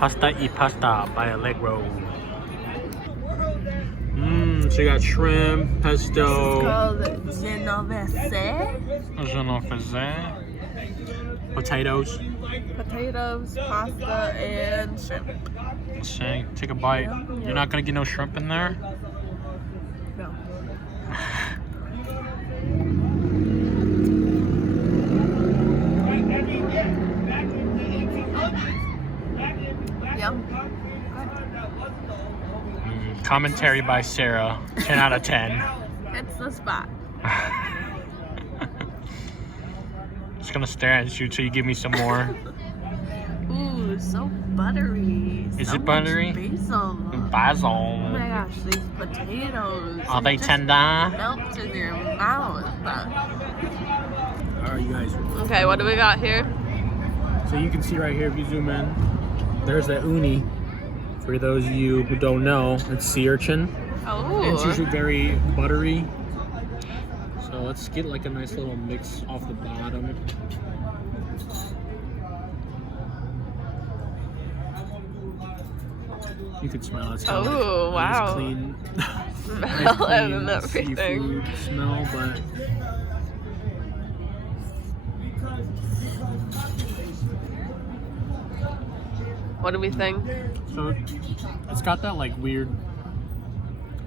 Pasta y pasta by Allegro. So you got shrimp, pesto. It's called Genovese. Genovese. Potatoes. Potatoes, pasta, and shrimp. Take a bite. You're not gonna get no shrimp in there? No. Yum. Commentary by Sarah. 10 out of 10. It's the spot. Just gonna stare at you till you give me some more. Ooh, so buttery. Is so it buttery? Basil. Basil. Oh my gosh, these potatoes. Are they just tender? melt in your mouth. Alright, you guys. Okay, what do we got here? So you can see right here, if you zoom in, there's the uni. For those of you who don't know, it's sea urchin. Oh. And it's usually very buttery. So let's get like a nice little mix off the bottom. You can smell it. Oh, wow. Nice clean, Smell it and everything. seafood smell, but What do we think? so it's got that like weird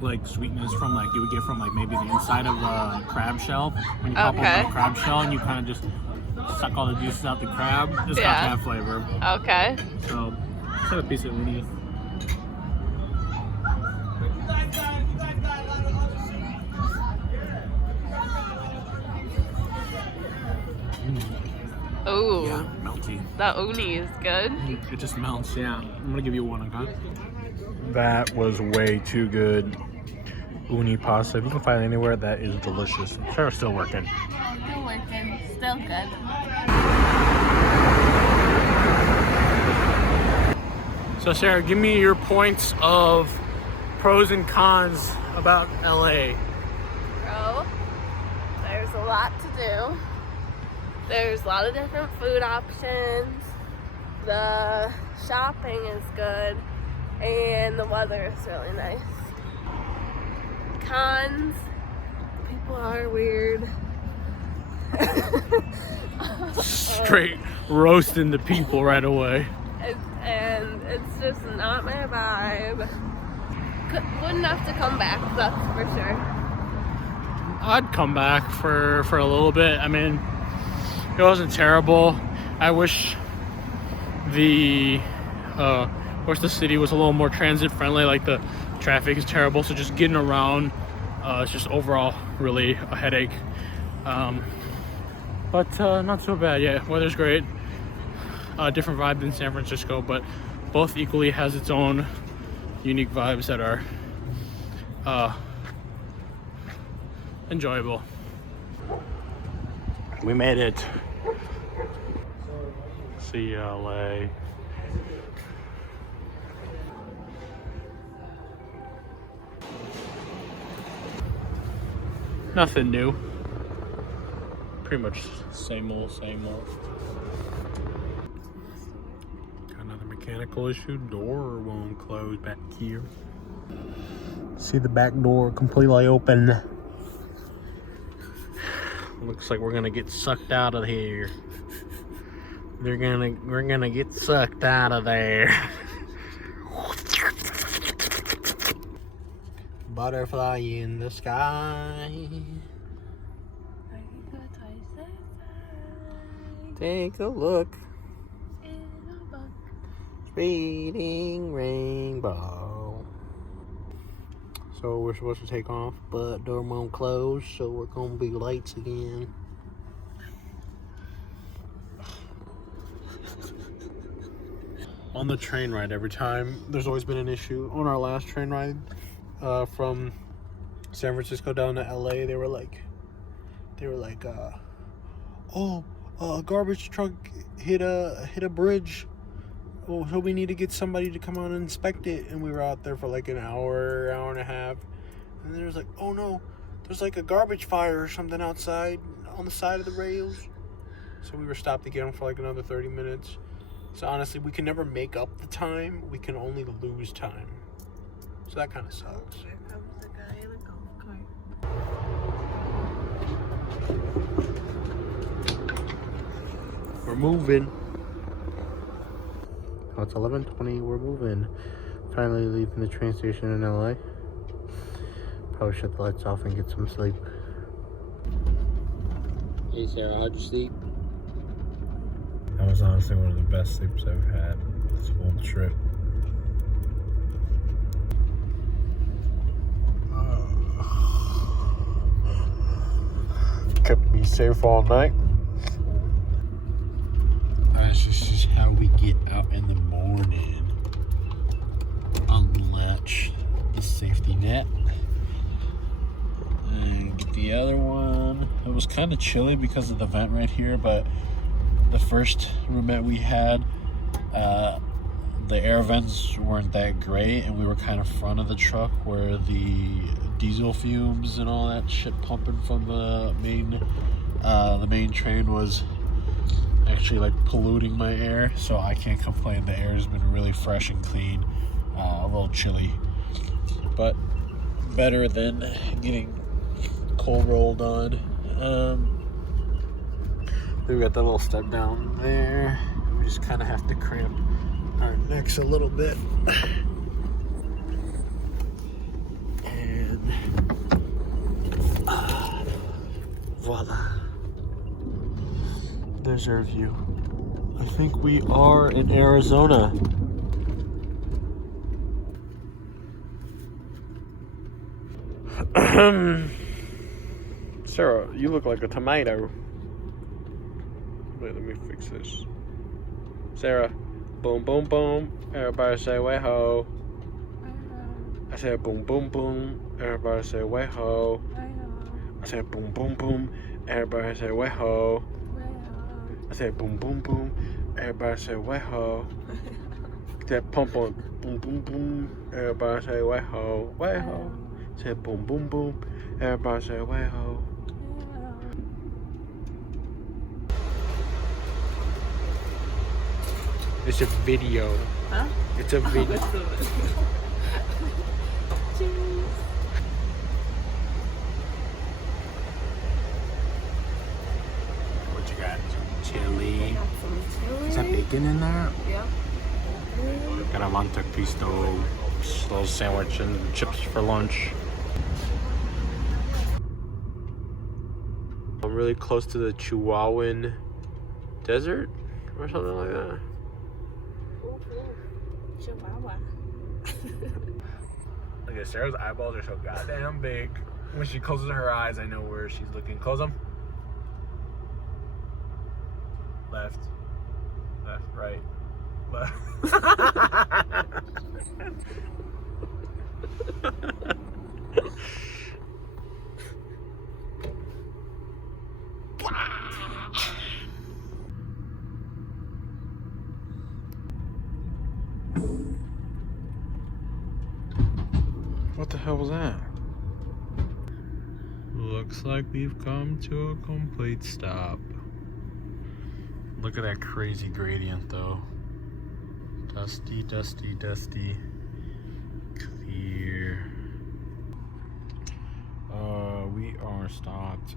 like sweetness from like you would get from like maybe the inside of a crab shell when you pop open a crab shell and you kind of just suck all the juices out the crab. It's got that flavor. Okay. So let's have a piece of uni. Ooh. Yeah, melty. That uni is good. It just melts, yeah. I'm gonna give you one, okay? That was way too good. Uni pasta. If you can find it anywhere, that is delicious. Sarah's still working. Still working. Still good. So Sarah, give me your points of pros and cons about LA. Bro, there's a lot to do. There's a lot of different food options. The shopping is good. And the weather is really nice. Cons, people are weird. Straight roasting the people right away. And it's just not my vibe. Wouldn't have to come back, that's for sure. I'd come back for a little bit. I mean, it wasn't terrible. I wish the city was a little more transit friendly. Like the traffic is terrible, so just getting around, it's just overall really a headache. But not so bad. Yeah, weather's great. Different vibe than San Francisco, but both equally has its own unique vibes that are enjoyable. We made it. See LA. Nothing new. Pretty much same old, same old. Got another mechanical issue. Door won't close back here. See the back door completely open. Looks like we're gonna get sucked out of here. We're gonna get sucked out of there. Butterfly in the sky. Take a look. Speeding rainbow. So we're supposed to take off, but door won't close, so we're gonna be late again. On the train ride, every time there's always been an issue. On our last train ride from San Francisco down to LA, they were like a garbage truck hit a bridge. Oh, so we need to get somebody to come out and inspect it. And we were out there for like an hour and a half, and there was like, oh no, there's like a garbage fire or something outside on the side of the rails. So we were stopped again for like another 30 minutes. So honestly, we can never make up the time. We can only lose time. So that kind of sucks. Here comes the guy in a golf cart. We're moving. Oh, it's 11:20. We're moving. Finally leaving the train station in LA. Probably shut the lights off and get some sleep. Hey Sarah, how'd you sleep? That was honestly one of the best sleeps I've had this whole trip. Kept me safe all night. This is how we get out in the morning. Unlatch the safety net. And get the other one. It was kind of chilly because of the vent right here, but the first roommate we had, the air vents weren't that great, and we were kind of front of the truck where the diesel fumes and all that shit pumping from the main train was actually like polluting my air, so I can't complain. The air has been really fresh and clean. A little chilly, but better than getting cold rolled on. We got that little step down there. We just kind of have to cramp our necks a little bit. And voila. There's our view. I think we are in Arizona. Sarah, you look like a tomato. Wait, let me fix this. Sarah, boom, boom, boom. Everybody say, way ho. I said, boom, boom, boom. Everybody say, way ho. I said, boom, boom, boom. Everybody say, way ho. I said, boom, boom, boom. Everybody say, way ho. That pump on, boom, boom, boom. Everybody say, way ho, way ho. Say, boom, boom, boom. Everybody say, way ho. It's a video. Huh? It's a video. Cheese. What you got? Chili. Got some chili. Is that bacon in there? Yep. Got a Monte Cristo little sandwich and chips for lunch. I'm really close to the Chihuahuan Desert or something like that. Chihuahua. Look at Sarah's eyeballs are so goddamn big. When she closes her eyes, I know where she's looking. Close them. Left. Left, right. Left. What the hell was that? Looks like we've come to a complete stop. Look at that crazy gradient though. Dusty, dusty, dusty. Clear. We are stopped.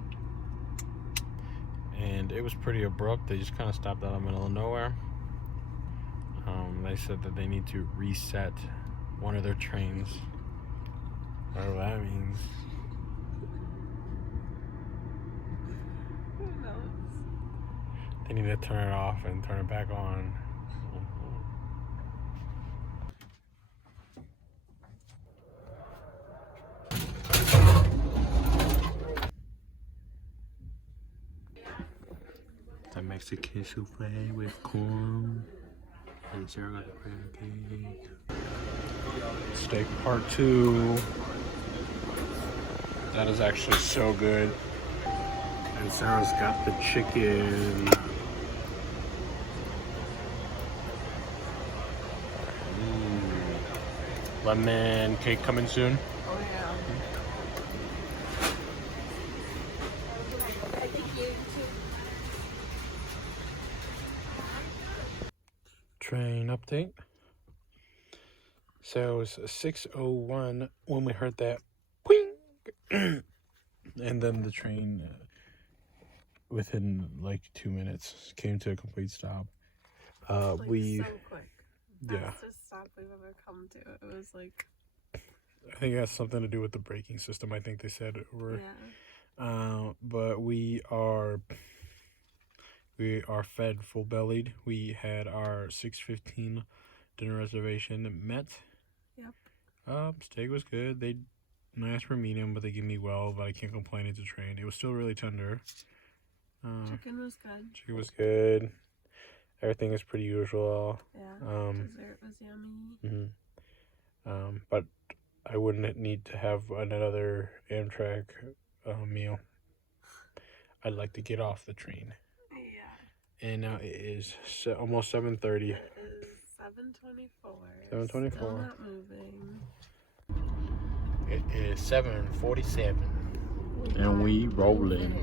And it was pretty abrupt. They just kind of stopped out in the middle of nowhere. They said that they need to reset one of their trains. Whatever that means. Who knows? They need to turn it off and turn it back on. The Mexican souffle with corn. And Sarah got a pancake. Steak part 2. That is actually so good. And Sarah's got the chicken. Lemon cake coming soon. Oh yeah. I think you too. update. So it was 6:01 when we heard that boing! And then the train within like 2 minutes came to a complete stop. Like we so quick. Yeah, Fastest stop we've ever come to. It was like, I think it has something to do with the braking system. I think they said over. yeah. But we are fed full bellied. We had our 6:15 dinner reservation met. Yep. Steak was good. They asked for medium, but they gave me well. But I can't complain. It's a train. It was still really tender. Chicken was good. Chicken was good. Everything is pretty usual. Yeah. Dessert was yummy. But I wouldn't need to have another Amtrak meal. I'd like to get off the train. Yeah. And now it is almost 7:30. It is 7:24. 7:24. Still not moving. It is 7:47. And we rolling.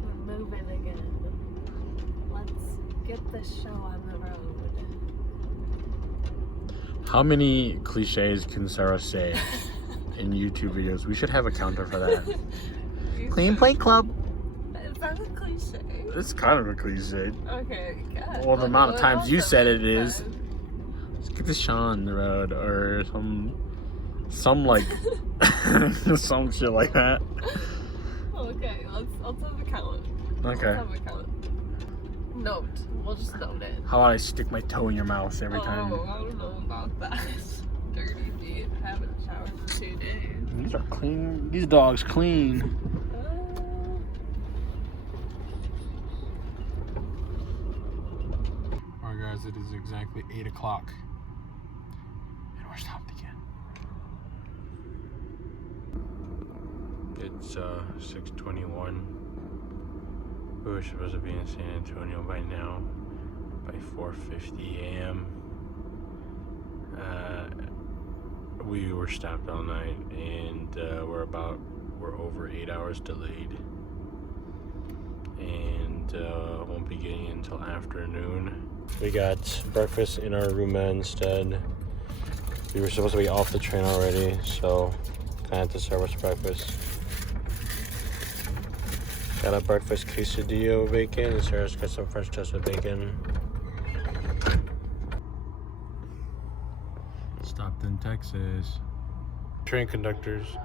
We're moving again. Let's get this show on the road. How many cliches can Sarah say in YouTube videos? We should have a counter for that. Clean Plate Club. Is that a cliche? It's kind of a cliche. Okay, good. Well, the amount of times you said it is. is. Let's get this Sean on the road or some like some shit like that. Okay, let's have a count. Okay. Let's have a count. Note. We'll just note it. How about I stick my toe in your mouth every time? Oh, I don't know about that. Dirty feet. Haven't showered in 2 days. These are clean. These dogs clean. Alright guys, it is exactly 8 o'clock. And we're stopped again. It's 6:21. We were supposed to be in San Antonio by now, by 4:50 a.m. We were stopped all night, and we're over 8 hours delayed, and won't be getting until afternoon. We got breakfast in our room instead. We were supposed to be off the train already, so kind of had to serve us breakfast. Got a breakfast quesadilla with bacon, and Sarah's got some French toast with bacon. Stopped in Texas. Train conductors.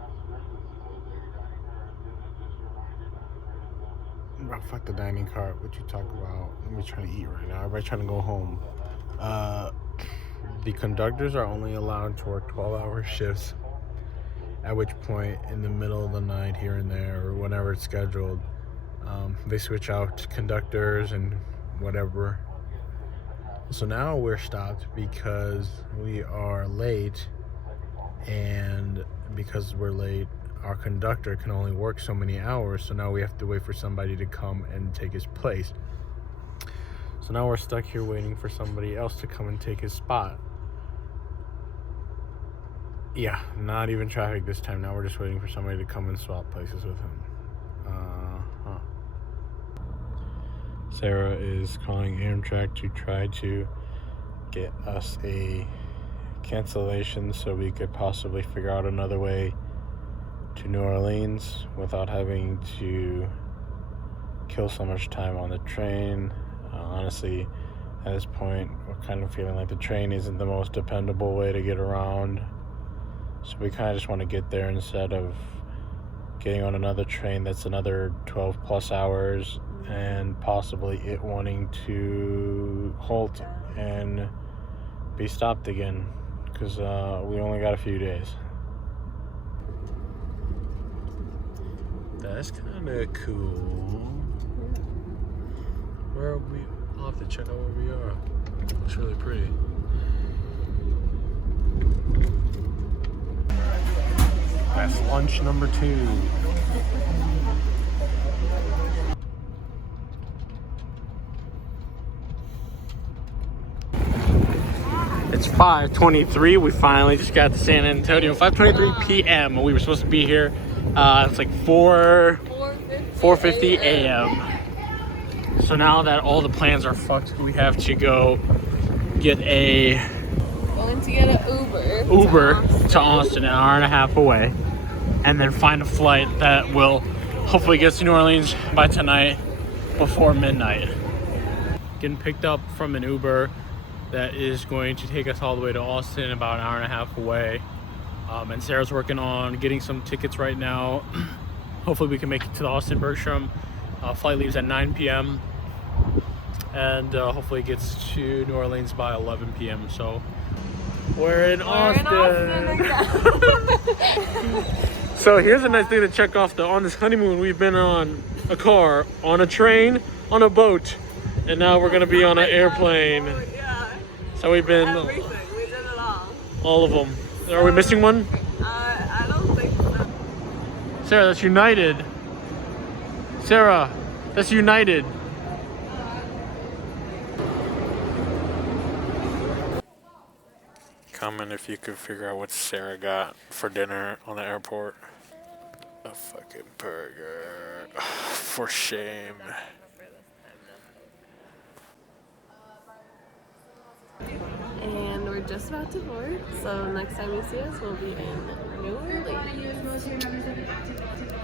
Bro, fuck the dining car. What you talk about? I'm trying to eat right now. Everybody trying to go home. The conductors are only allowed to work 12-hour shifts. At which point, in the middle of the night, here and there, or whenever it's scheduled, they switch out conductors and whatever. So now we're stopped because we are late, and because we're late, our conductor can only work so many hours, so now we have to wait for somebody to come and take his place. So now we're stuck here waiting for somebody else to come and take his spot. Yeah, not even traffic this time. Now we're just waiting for somebody to come and swap places with him. Sarah is calling Amtrak to try to get us a cancellation so we could possibly figure out another way to New Orleans without having to kill so much time on the train. Honestly, at this point, we're kind of feeling like the train isn't the most dependable way to get around. So we kind of just want to get there instead of getting on another train that's another 12 plus hours and possibly it wanting to halt and be stopped again because we only got a few days. That's kind of cool. Where are we? I'll have to check out where we are. It's really pretty. That's lunch number 2. It's 5:23. We finally just got to San Antonio. 5:23 p.m. We were supposed to be here. It's like 4:50 a.m. So now that all the plans are fucked, we have to go get a Going to get an Uber. Uber to Austin, an hour and a half away, and then find a flight that will hopefully get to New Orleans by tonight before midnight. Getting picked up from an Uber that is going to take us all the way to Austin, about an hour and a half away. And Sarah's working on getting some tickets right now. Hopefully we can make it to the Austin Bergstrom. Flight leaves at 9 p.m. and hopefully it gets to New Orleans by 11 p.m. So we're in Austin. So here's a nice thing to check off. On this honeymoon, we've been on a car, on a train, on a boat, and now we're gonna be on an airplane. So we've been Everything. We did it all of them. Are we missing one? I don't think so. Sarah, that's United. Sarah, that's United. Comment if you could figure out what Sarah got for dinner on the airport. A fucking burger. For shame. And we're just about to board, so next time you see us, we'll be in New Orleans.